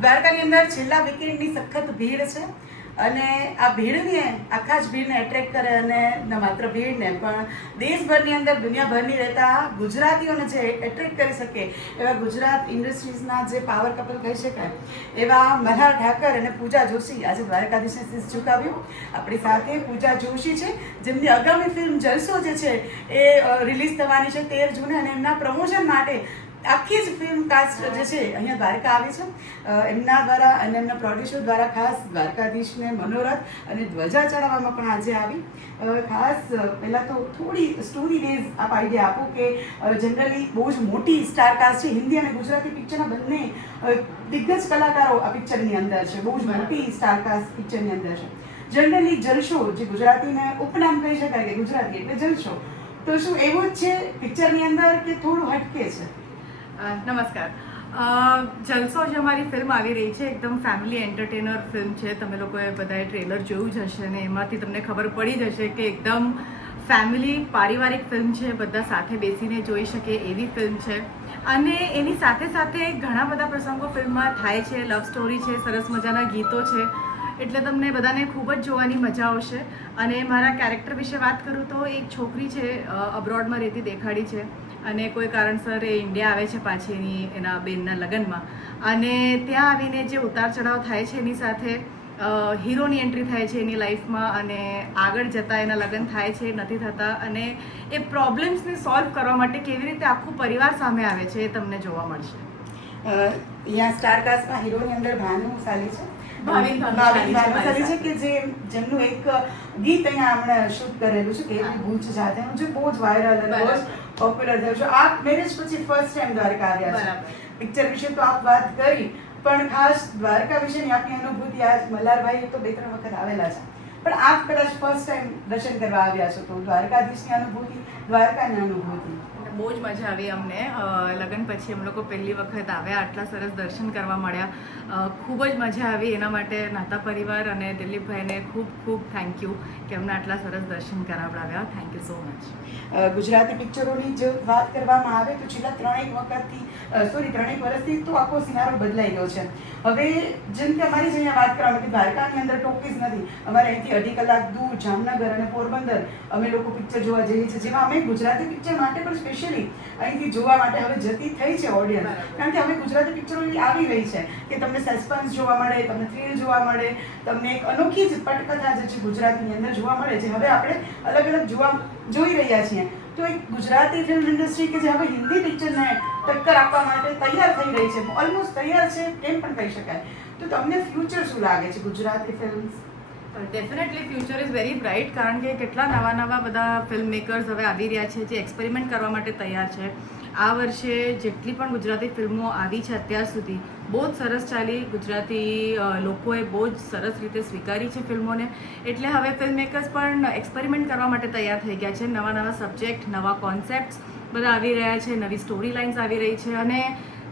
દ્વારકાની અંદર છેલ્લા વીકેન્ડની સખત ભીડ છે. અને આ ભીડને, આખા જ ભીડને એટ્રેક્ટ કરે અને ન માત્ર ભીડને, પણ દેશભરની અંદર દુનિયાભરની રહેતા ગુજરાતીઓને જે એટ્રેક્ટ કરી શકે એવા ગુજરાત ઇન્ડસ્ટ્રીઝના જે પાવર કપલ કહી શકાય, એવા મલ્હાર ઠાકર અને પૂજા જોશી આજે દ્વારકાધીશને શીશ ઝુકાવ્યું. આપણી સાથે પૂજા જોશી છે, જેમની આગામી ફિલ્મ જલસો જે છે એ રિલીઝ થવાની છે તેર જૂને અને એમના પ્રમોશન માટે આખી જ ફિલ્મ કાસ્ટ જે છે, અહીંયા દ્વારકા આવી છે. એમના દ્વારા અને એમના પ્રોડ્યુસર દ્વારા ખાસ દ્વારકાધીશને મનોરથ અને ધ્વજા ચડાવવામાં પણ આજે આવી. ખાસ પહેલાં તો થોડી સ્ટોરી બેઝ આપ આઈડિયા આપો કે જનરલી બહુ જ મોટી સ્ટાર કાસ્ટ છે. હિન્દી અને ગુજરાતી પિક્ચરના બંને દિગ્ગજ કલાકારો આ પિક્ચરની અંદર છે. બહુ જ મોટી સ્ટાર કાસ્ટ પિક્ચરની અંદર છે. જનરલી જલશો જે ગુજરાતીને ઉપનામ કહી શકાય કે ગુજરાતી એટલે જલશો તો શું એવું જ છે પિક્ચરની અંદર કે થોડું હટકે છે? નમસ્કાર. જલસો જે અમારી ફિલ્મ આવી રહી છે, એકદમ ફેમિલી એન્ટરટેનર ફિલ્મ છે. તમે લોકોએ બધાએ ટ્રેલર જોયું જ હશે ને એમાંથી તમને ખબર પડી જશે કે એકદમ ફેમિલી પારિવારિક ફિલ્મ છે. બધા સાથે બેસીને જોઈ શકે એવી ફિલ્મ છે. અને એની સાથે સાથે ઘણા બધા પ્રસંગો ફિલ્મમાં થાય છે. લવ સ્ટોરી છે, સરસ મજાના ગીતો છે. એટલે તમને બધાને ખૂબ જ જોવાની મજા આવશે. અને મારા કેરેક્ટર વિશે વાત કરું તો એક છોકરી છે અબ્રોડમાં રહેતી દેખાડી છે. અને કોઈ કારણસર એ ઇન્ડિયા આવે છે પાછી એની એના બેનના લગ્નમાં. અને ત્યાં આવીને જે ઉતાર ચઢાવ થાય છે એની સાથે હીરોની એન્ટ્રી થાય છે એની લાઈફમાં અને આગળ જતાં એના લગ્ન થાય છે, નથી થતા. અને એ પ્રોબ્લેમ્સને સોલ્વ કરવા માટે કેવી રીતે આખું પરિવાર સામે આવે છે એ તમને જોવા મળશે. અહીંયા સ્ટાર કાસ્ટમાં હીરોની અંદર ભાનુશાલી છે. ભાનુશાલી છે કે જે જેમનું એક ગીત અહીંયા હમણાં શૂટ કરેલું છે કે ભૂજ જાતેનું જે બહુ જ વાયરલ અને બહુ જ પોપ્યુલર થયું છે. આપ મેરેજ પછી ફર્સ્ટ ટાઈમ દ્વારકા આવ્યા છે. પિક્ચર વિશે તો આપ વાત કરી પણ ખાસ દ્વારકા વિશેની આપની અનુભૂતિ આ મલ્હારભાઈ તો બે ત્રણ વખત આવેલા છે. પણ આપ કદાચ ફર્સ્ટ ટાઈમ દર્શન કરવા આવ્યા છો તો દ્વારકાધીશની અનુભૂતિ દ્વારકાની અનુભૂતિ. બહુ જ મજા આવી અમને. લગ્ન પછી અમે લોકો પહેલી વખત આવ્યા, આટલા સરસ દર્શન કરવા મળ્યા. ખૂબ જ મજા આવી એના માટે નાતા પરિવાર અને દિલીપભાઈને ખૂબ ખૂબ થેન્ક યુ કે અમને આટલા સરસ દર્શન કરાવડાવ્યા. Thank you so much Gujarati પિક્ચરોની જો વાત કરવામાં આવે તો છેલ્લા ત્રણેક વખતથી સોરી ત્રણેક વર્ષથી તો આખો સિનારો બદલાઈ ગયો છે. હવે જેમ કે અમારી જે અહીંયા વાત કરવામાં કે દ્વારકાની અંદર ટોકીઝ નથી. અમારે અહીંથી અઢી કલાક દૂર જામનગર અને પોરબંદર અમે લોકો પિક્ચર જોવા જઈએ છીએ. જેમાં અમે ગુજરાતી પિક્ચર માટે પણ સ્પેશિયલી અહીંથી જોવા માટે હવે જતી થઈ છે ઓડિયન્સ કારણ કે હવે ગુજરાતી પિક્ચરો આવી રહી છે કે તમને સસ્પેન્સ જોવા મળે તમને થ્રિલ જોવા મળે તમને એક અનોખી જ પટકથા જે છે ગુજરાતની અંદર જોવા મળે છે હવે આપણે અલગ અલગ જોવા જોઈ રહ્યા છીએ. તો એક ગુજરાતી ફિલ્મ ઇન્ડસ્ટ્રી કે જે હવે હિન્દી પિક્ચરને ટક્કર આપવા માટે તૈયાર થઈ રહી છે ઓલમોસ્ટ તૈયાર છે તેમ પણ કહી શકાય. તો તમને ફ્યુચર શું લાગે છે Gujarati films definitely future is very bright કારણ કે કેટલા નવા નવા બધા ફિલ્મ મેકર્સ હવે આવી રહ્યા છે જે એક્સપેરિમેન્ટ કરવા માટે તૈયાર છે. આ વર્ષે જેટલી પણ ગુજરાતી ફિલ્મો આવી છે અત્યાર સુધી, બહુ જ સરસ ચાલી. ગુજરાતી લોકોએ બહુ જ સરસ રીતે સ્વીકારી છે ફિલ્મોને. એટલે હવે ફિલ્મ મેકર્સ પણ એક્સપેરિમેન્ટ કરવા માટે તૈયાર થઈ ગયા છે. નવા નવા સબ્જેક્ટ નવા કોન્સેપ્ટ્સ બધા આવી રહ્યા છે, નવી સ્ટોરી લાઇન્સ આવી રહી છે. અને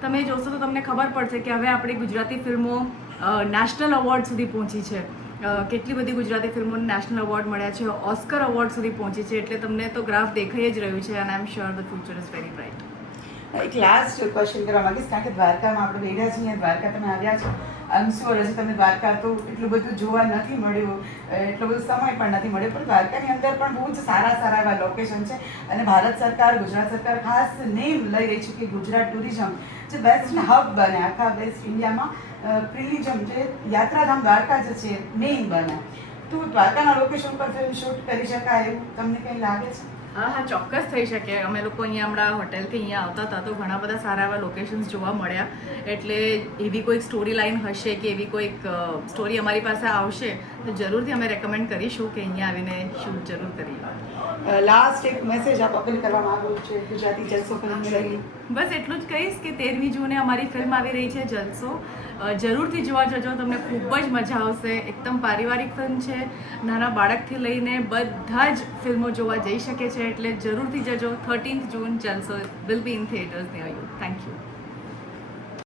તમે જોશો તો તમને ખબર પડશે કે હવે આપણી ગુજરાતી ફિલ્મો નેશનલ અવોર્ડ સુધી પહોંચી છે. કેટલી બધી ગુજરાતી ફિલ્મોને નેશનલ અવોર્ડ મળ્યા છે ઓસ્કર એવોર્ડ સુધી પહોંચી છે, એટલે તમને તો ગ્રાફ દેખાઈ જ રહ્યું છે અને I am sure the future is very bright એક લાસ્ટ ક્વેશ્ચન કરવા માંગીશ, કારણ કે દ્વારકામાં આપણે બેઠા છીએ, દ્વારકા તમે આવ્યા છો. અંશુ શ્યોર તમે દ્વારકા તો એટલું બધું જોવા નથી મળ્યું, એટલો બધો સમય પણ નથી મળ્યો, પણ દ્વારકાની અંદર પણ બહુ જ સારા સારા એવા લોકેશન છે. અને ભારત સરકાર, ગુજરાત સરકાર ખાસ નેમ લઈ રહી છે કે ગુજરાત ટુરિઝમ જે બેસ્ટ હબ બને, આખા વેસ્ટ ઇન્ડિયામાં પ્રિલિઝમ જે યાત્રાધામ દ્વારકા જે છે મેઇન બને. તો દ્વારકાના લોકેશન પર ફિલ્મ શૂટ કરી શકાય એવું તમને કંઈ લાગે છે? હા હા ચોક્કસ થઈ શકે. અમે લોકો અહીંયા હમણાં હોટેલથી અહીંયા આવતા હતા તો ઘણા બધા સારા એવા લોકેશન્સ જોવા મળ્યા. એટલે એવી કોઈક સ્ટોરી લાઈન હશે કે એવી કોઈક સ્ટોરી અમારી પાસે આવશે તો જરૂરથી અમે રેકમેન્ડ કરીશું કે અહીંયા આવીને શૂટ જરૂર કરીએ લાસ્ટ એક મેસેજ આપ અપીલ કરવા માંગુ છું ગુજરાતી જલસો ફિલ્મ બસ એટલું જ કહીશ કે તેરમી જૂને અમારી ફિલ્મ આવી રહી છે જલસો. જરૂરથી જોવા જજો તમને ખૂબ જ મજા આવશે. એકદમ પારિવારિક ફિલ્મ છે. નાના બાળકથી લઈને બધા જ ફિલ્મો જોવા જઈ શકે છે. એટલે જરૂરથી જજો. Thirteenth June Jalso will be in theatres near you thank you